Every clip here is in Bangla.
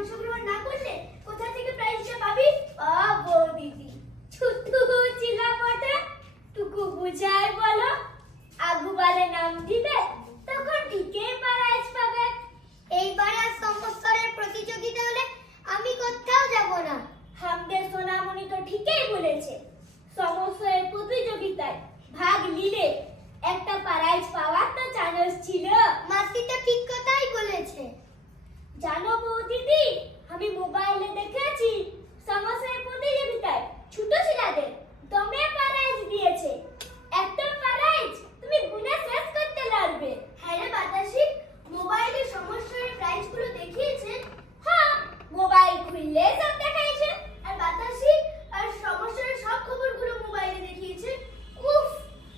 অংশগ্রহণ না করলে কোথা থেকে প্রাইজটা পাবি? বৌদিদি ছুটু চিলাপটা টুকু বুঝায় বলো, আগুবালে নাম দিবে তখন ঠিকই প্রাইজ পাবে। এইবার আর সমস্তরের প্রতিযোগিতা হলে আমি কোথাও যাব না। আমাদের সোনামণি তো ঠিকই বলেছে, সমস্যার প্রতিযোগিতায় ভাগ নিলে একটা প্রাইজ পাওয়ার তো চান্স ছিল। মাসি তো ঠিক কথাই বলেছে। জানো বৌদিদি, আমি মোবাইলে দেখেছি সমস্যার প্রতিযোগিতায় ছোট ছেলেদের দমে প্রাইজ দিয়েছে। একটা প্রাইজ তুমি গুনে শেষ করতে লাগবে। হ্যাঁ রে বাতাসি, মোবাইলে সমস্যার প্রাইজগুলো দেখিয়েছে। হ্যাঁ, মোবাইল খুললে সব দেখাইছে। আর বাতাসি আর সমস্যার সব খবরগুলো মোবাইলে দেখিয়েছে। উফ,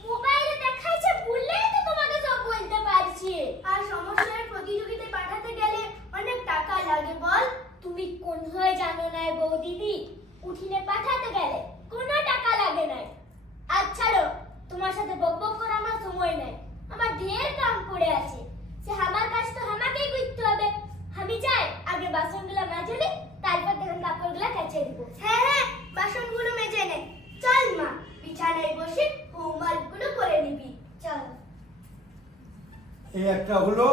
মোবাইলে দেখাইছে বললেই তো তোমাকে সব বলতে পারছি। আর সমস্যার প্রতিযোগিতায় পাঠাতে গেলে অনেক টাকা লাগে বল। তুমি কোন হয় জানো না বৌদিদি, উঠিনে পাঠাতে গেলে কোনো টাকা লাগে না। আচ্ছা লো, তোমার সাথে বকবক করার আমার সময় নাই, আমার ঢের কাম পড়ে আছে। সে আমার কাজ তো আমাকেই করতে হবে। আমি যাই, আগে বাসনগুলো মেজে নি, তারপর দেখুন কাপড়গুলো কেচে দিব। হ্যাঁ, বাসনগুলো মেজে নে। চল মা, বিছানায় বসে হোমওয়ার্কগুলো করে নিবি। চল। এই একটা হলো